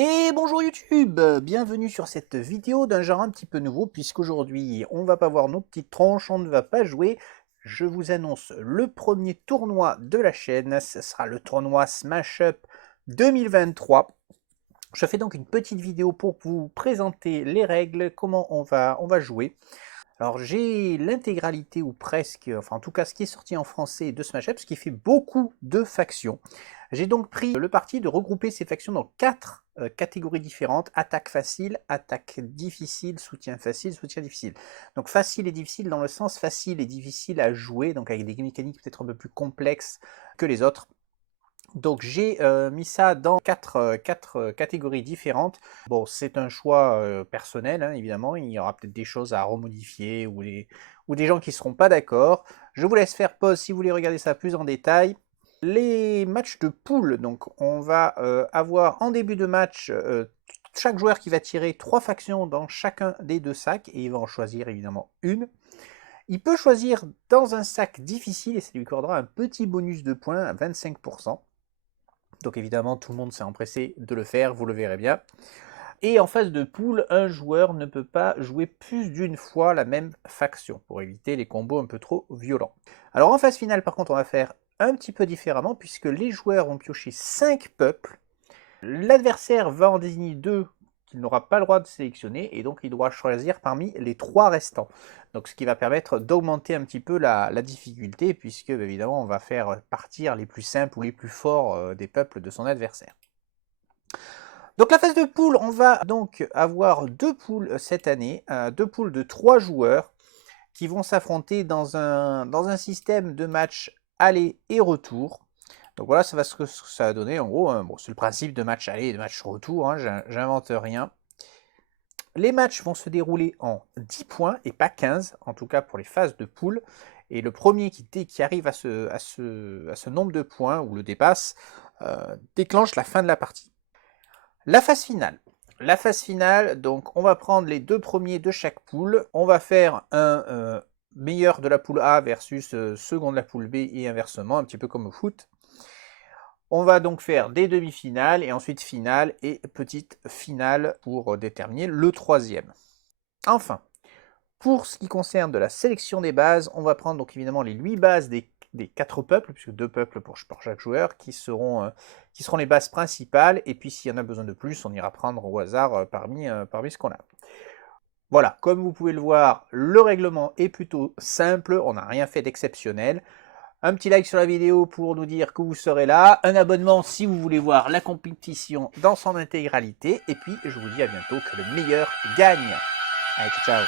Et bonjour YouTube, bienvenue sur cette vidéo d'un genre un petit peu nouveau, puisqu'aujourd'hui on va pas voir nos petites tronches, on ne va pas jouer. Je vous annonce le premier tournoi de la chaîne, ce sera le tournoi Smash Up 2023. Je fais donc une petite vidéo pour vous présenter les règles, comment on va jouer. Alors j'ai l'intégralité ou presque, enfin en tout cas ce qui est sorti en français de Smash Up, ce qui fait beaucoup de factions. J'ai donc pris le parti de regrouper ces factions dans 4 catégories différentes: attaque facile, attaque difficile, soutien difficile. Donc facile et difficile dans le sens facile et difficile à jouer, donc avec des mécaniques peut-être un peu plus complexes que les autres. Donc j'ai mis ça dans 4 catégories différentes. Bon, c'est un choix personnel, hein, évidemment, il y aura peut-être des choses à remodifier ou des gens qui ne seront pas d'accord. Je vous laisse faire pause si vous voulez regarder ça plus en détail. Les matchs de poule, donc on va avoir en début de match chaque joueur qui va tirer 3 factions dans chacun des 2 sacs, et il va en choisir évidemment une. Il peut choisir dans un sac difficile et ça lui accordera un petit bonus de points à 25%. Donc évidemment, tout le monde s'est empressé de le faire, vous le verrez bien. Et en phase de poule, un joueur ne peut pas jouer plus d'une fois la même faction, pour éviter les combos un peu trop violents. Alors en phase finale, par contre, on va faire un petit peu différemment, puisque les joueurs vont piocher 5 peuples. L'adversaire va en désigner 2 qu'il n'aura pas le droit de sélectionner, et donc il doit choisir parmi les 3 restants. Donc ce qui va permettre d'augmenter un petit peu la difficulté, puisque évidemment on va faire partir les plus simples ou les plus forts des peuples de son adversaire. Donc la phase de poule, on va donc avoir 2 poules cette année, 2 poules de 3 joueurs qui vont s'affronter dans un système de match aller et retour. Donc voilà, ça va ce que ça va donner en gros. Hein. Bon, c'est le principe de match aller et de match retour, hein, j'invente rien. Les matchs vont se dérouler en 10 points et pas 15, en tout cas pour les phases de poule. Et le premier qui arrive à ce nombre de points, ou le dépasse, déclenche la fin de la partie. La phase finale. La phase finale, donc on va prendre les 2 premiers de chaque poule. On va faire un meilleur de la poule A versus second de la poule B et inversement, un petit peu comme au foot. On va donc faire des demi-finales et ensuite finale et petite finale pour déterminer le troisième. Enfin, pour ce qui concerne de la sélection des bases, on va prendre donc évidemment les 8 bases des 4 peuples, puisque 2 peuples pour chaque joueur, qui seront les bases principales, et puis s'il y en a besoin de plus, on ira prendre au hasard parmi ce qu'on a. Voilà, comme vous pouvez le voir, le règlement est plutôt simple, on n'a rien fait d'exceptionnel. Un petit like sur la vidéo pour nous dire que vous serez là, un abonnement si vous voulez voir la compétition dans son intégralité, et puis je vous dis à bientôt, que le meilleur gagne. Allez, ciao.